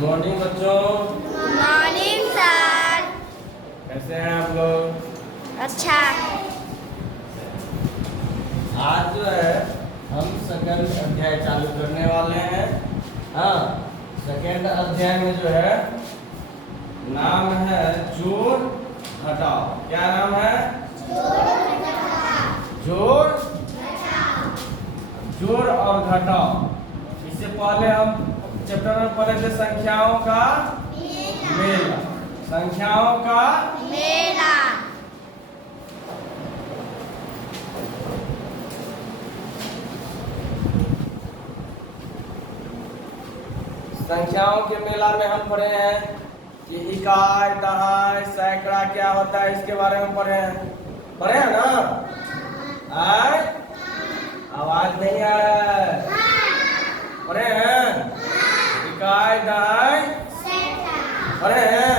Good morning बच्चों। Good morning sir. कैसे हैं आप लोग? अच्छा। आज जो है हम सेकंड अध्याय चालू करने वाले हैं। हाँ, सेकंड अध्याय में जो है नाम है जोड़ घटाओ। क्या नाम है? जोड़ जोड़ और घटाओ। इससे पहले हम चैप्टर में पढ़े थे संख्याओं का मेला। संख्याओं का मेला। संख्याओं के मेला में हम पढ़े हैं कि इकाई, दहाई, सैकड़ा क्या होता है, इसके बारे में पढ़े हैं ना? आए? आवाज नहीं आ रहा है। पढ़े हैं? इकाई, दहाई पढ़े हैं।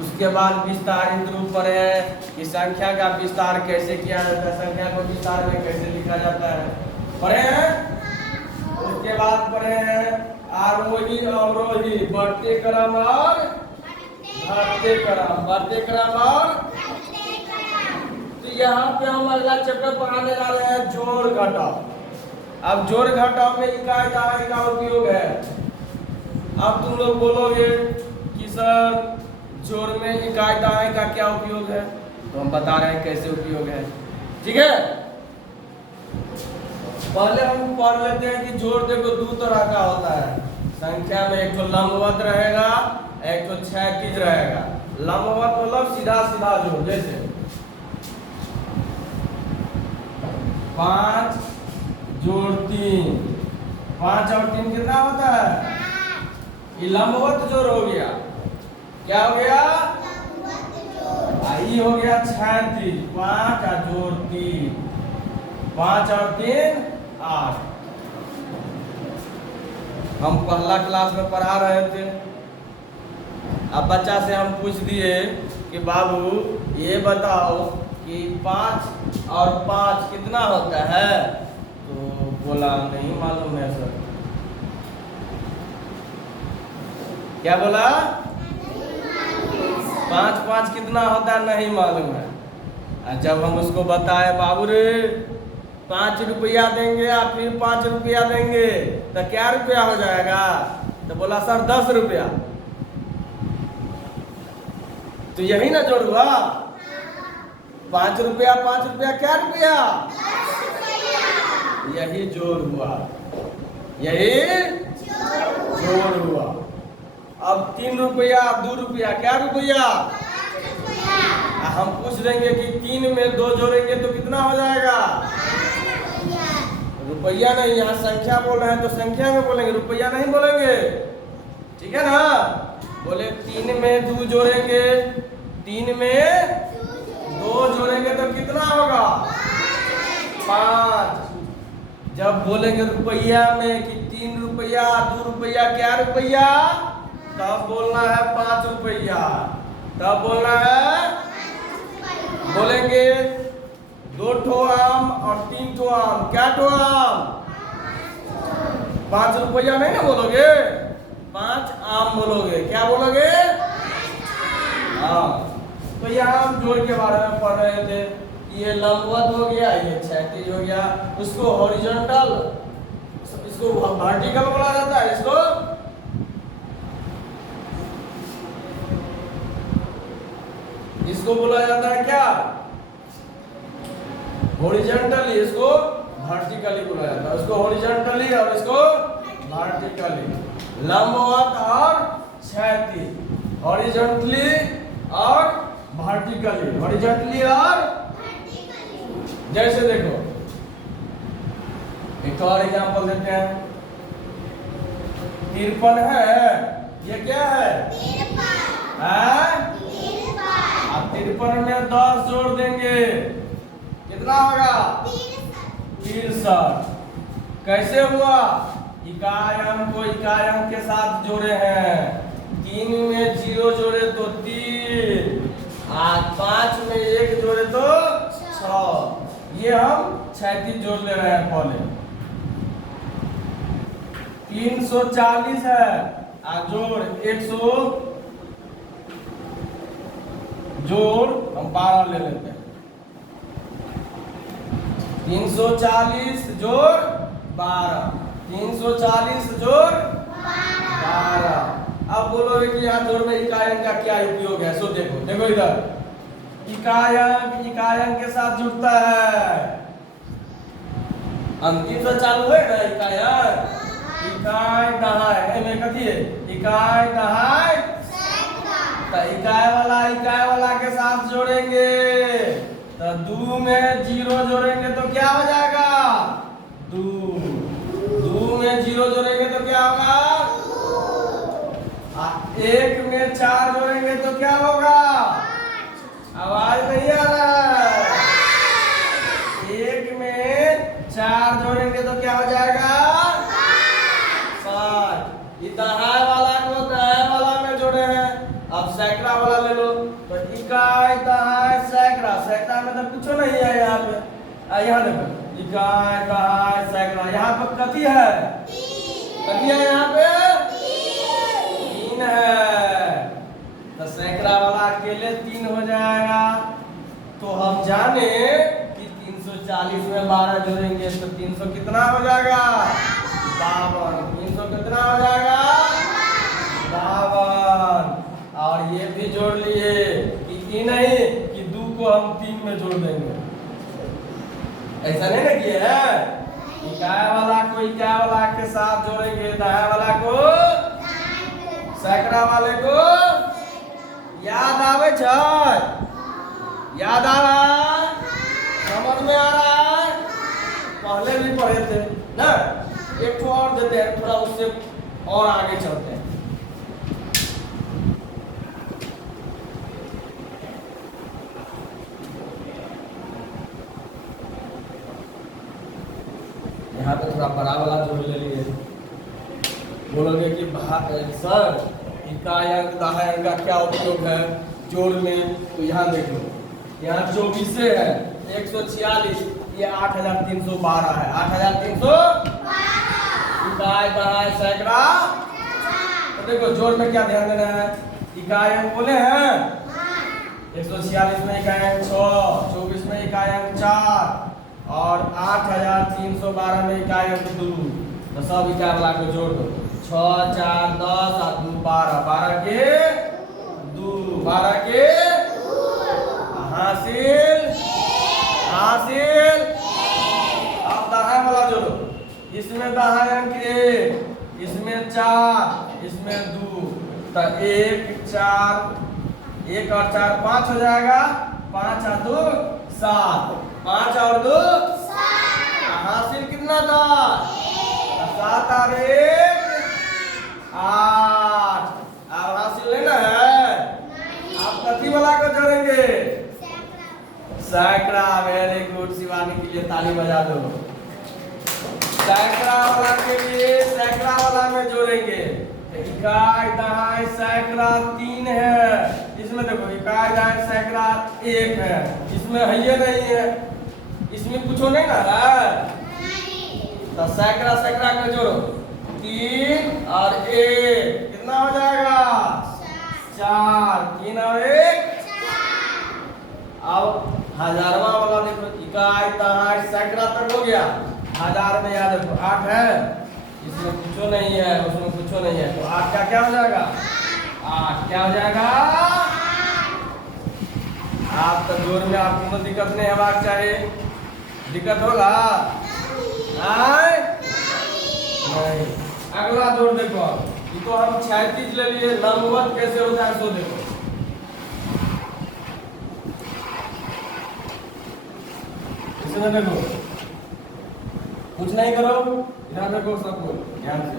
उसके बाद विस्तारित रूप पढ़े हैं कि संख्या का विस्तार कैसे किया जाता है, संख्या को विस्तार में कैसे लिखा जाता है, पढ़े हैं। उसके बाद पढ़े हैं आरोही अवरोही, बढ़ते क्रम और घटते क्रम, बढ़ते क्रम और। तो यहाँ पे हम अगला चैप्टर पढ़ाने जा रहे हैं जोड़ घटाओ। अब जोड़ घटाओ में इकाई दहाई का उपयोग है। अब तुम लोग बोलोगे कि सर जोड़ में इकाई दहाई का क्या उपयोग है, तो हम बता रहे हैं कैसे उपयोग है। ठीक है, पहले हम पढ़ लेते हैं कि जोड़ देखो दो तरह का होता है संख्या में। एक तो लंबवत रहेगा, एक तो क्षैतिज रहेगा। लंबवत मतलब सीधा सीधा जोड़, जैसे 5 जोड़ 3, 5 और 3 कितना होता है? ये लंबवत जोड़ हो गया। क्या हो गया? ये हो गया क्षैतिज। 5 जोड़ 3, 5 और 3 8। हम पहला क्लास में पढ़ा रहे थे। अब बच्चा से हम पूछ दिए कि बाबू ये बताओ कि 5 और 5 कितना होता है, तो बोला नहीं मालूम है सर। क्या बोला? 5 5 कितना होता है नहीं मालूम है। जब हम उसको बताए बाबू रे 5 रुपया देंगे या फिर 5 रुपया देंगे तो क्या रुपया हो जाएगा, तो बोला सर 10 रुपया। तो यही ना जोड़ हुआ। 5 रुपया क्या रुपया? यही जोड़ हुआ, यही जोड़ हुआ। अब 3 रुपया 2 रुपया क्या रुपया? हम पूछ देंगे कि 3 में 2 जोड़ेंगे तो कितना हो जाएगा? रुपया नहीं, यहाँ संख्या बोल रहे हैं तो संख्या में बोलेंगे, रुपया नहीं बोलेंगे। ठीक है ना? बोले 3 में 2 जोड़ेंगे, 3 में 2 जोड़ेंगे तो कितना होगा? 5। जब बोलेंगे रुपया में कि 3 रुपया 2 रुपया क्या रुपया, तब बोलना है 5 रुपया। तब बोलना है, बोलेंगे 2 ठो आम और 3 ठो आम, क्या ठो आम? 5 रुपया नहीं ना बोलोगे, 5 आम बोलोगे। क्या बोलोगे? हाँ। तो यहाँ हम जोड़ के बारे में पढ़ रहे थे। ये लंबवत हो गया, ये क्षैतिज हो गया। उसको हॉरिजॉन्टल, इसको वर्टिकल बोला जाता है। इसको बोला जाता है क्या? हॉरिजॉन्टली। इसको वर्टिकली बोला जाता है। उसको हॉरिजॉन्टली और इसको वर्टिकली। लंबवत और क्षैतिज, हॉरिजॉन्टली और वर्टिकली, हॉरिजॉन्टली और। जैसे देखो एक और एग्जांपल देते हैं। 53 है, ये क्या है? 53 में 10 जोड़ देंगे कितना होगा? 63। कैसे हुआ? इकाई अंक को इकाई अंक के साथ जोड़े हैं। 3 में 0 जोड़े तो 3, 5 में 1 जोड़े तो 6। ये हम क्षैतिज जोड़ ले रहे हैं। पहले 340 है जोड़ 100 जोड़ हम 12 ले लेते हैं। 340 जोड़ 12, 340 जोड़ 12। अब बोलोगे कि यहाँ जोड़ में इकाई अंक का क्या उपयोग है? सो देखो देखो इधर, इकाई अंक के साथ जुड़ता है। अंतिम से चालू है ना इकाई अंक, इकाई दहाई में कथी है? इकाई दहाई तो इकाई वाला के साथ जोड़ेंगे तो 2 में 0 जोड़ेंगे तो क्या हो जाएगा? 2 में 0 जोड़ेंगे तो क्या होगा? 1 में 4 जोड़ेंगे तो क्या होगा? आवाज नहीं आ रहा है। 1 में 4 जोड़ेंगे तो क्या हो जाएगा? 5। ये दहाई वाला को दहाई वाला में जोड़े हैं। अब सैकड़ा वाला ले लो तो इकाई दहाई सैकड़ा, सैकड़ा में तो कुछ नहीं है यहाँ पे। यहाँ देखो इकाई दहाई सैकड़ा, यहाँ पर कथी है? कथी है यहाँ पे? 3 है तो सैकड़ा वाला अकेले 3 हो जाएगा। तो हम जाने कि 340 में 12 जोड़ेंगे तो 300 कितना हो जाएगा? 52। 300 कितना हो जाएगा? 52। और ये भी जोड़ लिए कि नहीं कि 2 को हम 3 में जोड़ देंगे, ऐसा नहीं ना किए है। इकाई वाला को इकाई वाला के साथ जोड़ेंगे, दहाई वाला को सैकड़ा वाले को। याद आवे छै? याद आ रहा है? समझ में आ रहा है? पहले भी पढ़े थे ना। एक ठो और देते हैं, थोड़ा उससे और आगे चलते हैं। यहाँ पे थोड़ा बड़ा वाला जोड़ ले लिए। बोलोगे कि सर इकाई अंक दहाई अंक का क्या उपयोग है जोड़ में? तो यहाँ देखो, यहाँ 24 है, 146, ये 8312 है। 8312 इकाई दहाई सैकड़ा। तो देखो जोड़ में क्या ध्यान देना है? इकाई अंक बोले हैं 146 में इकाई अंक 6, 24 में इकाई अंक 4 और 8312 में इकाई अंक 2। तो सब इकाई वाला को जोड़ दो। 6 4 10 और 2 12, 12 के 2, 12 के हासिल हासिल। अब दहाई वाला जोड़ो। इसमें दहाई अंक 1, इसमें 4, इसमें 2 तो 1 4, 1 और 4 5 हो जाएगा। 5 और 2 7, 5 और 2 हासिल कितना था? 7 और 1 8। अब हासिल लेना है। आप कथी वाला को जोड़ेंगे? सैकड़ा। वेरी गुड, शिवानी के लिए ताली बजा दो। सैकड़ा वाला के लिए सैकड़ा वाला में जोड़ेंगे। इकाई दहाई सैकड़ा 3 है, इसमें देखो इकाई दहाई सैकड़ा 1 है, इसमें है ये नहीं है, इसमें कुछ नहीं ना है। तो सैकड़ा सैकड़ा को जोड़ो। 3 और 1 कितना हो जाएगा? 4। 3 और 1 अब हजारवा वाला देखो, इकाई दहाई सैकड़ा तक हो गया। हजार में याद रखो 8 है, इसमें कुछ नहीं है, उसमें कुछ नहीं है। तो 8 का क्या हो जाएगा? 8 क्या हो जाएगा? आप तो जोड़ में आपको दिक्कत नहीं होगा चाहिए। दिक्कत होगा? नहीं। अगला जोड़ देखो, ये तो हम 36 ले लिए। लंबवत कैसे होता है सो देखो। इसमें देखो कुछ नहीं करो, ध्यान रखो सब कुछ ध्यान से।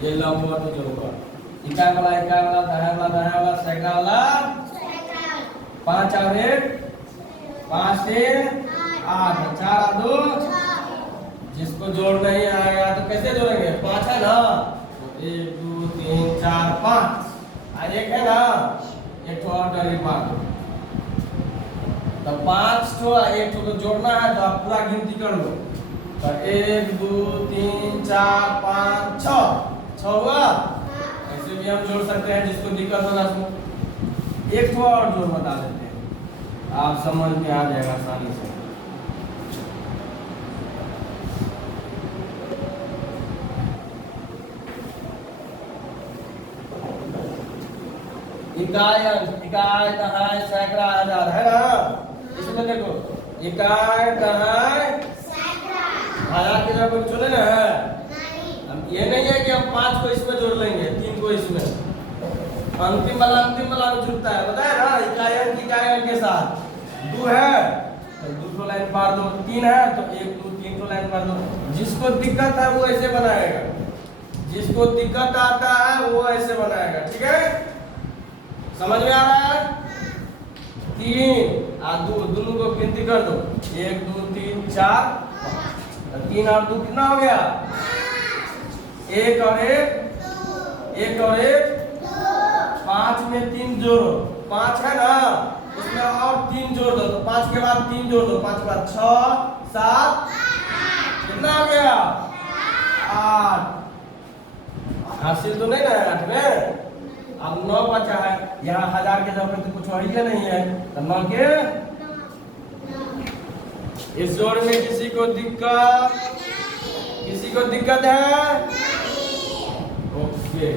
ये लंबवत जोड़, इकाई वाला दहाई वाला सैकड़ा वाला 5 और 1 5 3 8 4 और 2। जिसको जोड़ नहीं आएगा तो कैसे जोड़ेंगे? 5 है ना, 1 2 3 4 5 और 1 है ना, एक और डरी मार दो। तो 5 ठो 1 ठो को जोड़ना है तो आप पूरा गिनती कर लो। तो 1 2 3 4 5 6 6 हुआ। ऐसे भी हम जोड़ सकते हैं, जिसको दिक्कत होगा उसको एक थोड़ा और जोड़ बता देते हैं, आप समझ में आ जाएगा आसानी से। इकाई इकाई दहाई सैकड़ा हजार है ना। इसमें देखो इकाई दहाई हजार की जगह चुने ना है। हम ये नहीं है कि हम 5 को इसमें जोड़ लेंगे, 3 को इसमें, अंतिम वाला में जुड़ता है, बताया ना। इकाई अंक के साथ 2 है तो 2 को लाइन पार दो, 3 है तो 1 2 3 को लाइन पार दो। जिसको दिक्कत है वो ऐसे बनाएगा, जिसको दिक्कत आता है वो ऐसे बनाएगा, ठीक है। समझ में आ रहा है। 3 और 2 दोनों को गिनती कर दो, 1 2 3 4 3 और 2 कितना हो गया, 1 और 1 और 1 5 में 3 जोड़ो, 5 है ना, उसमें और 3 जोड़ दो, तो 5 के बाद 3 जोड़ दो, 5 के बाद 6 7 कितना हो गया 8। हासिल तो नहीं ना है 8 में। अब 9 बचा है, यहाँ 1000 के जगह पे तो कुछ और ही नहीं है, तो 9 के इस जोड़ में किसी को दिक्कत है? ओके।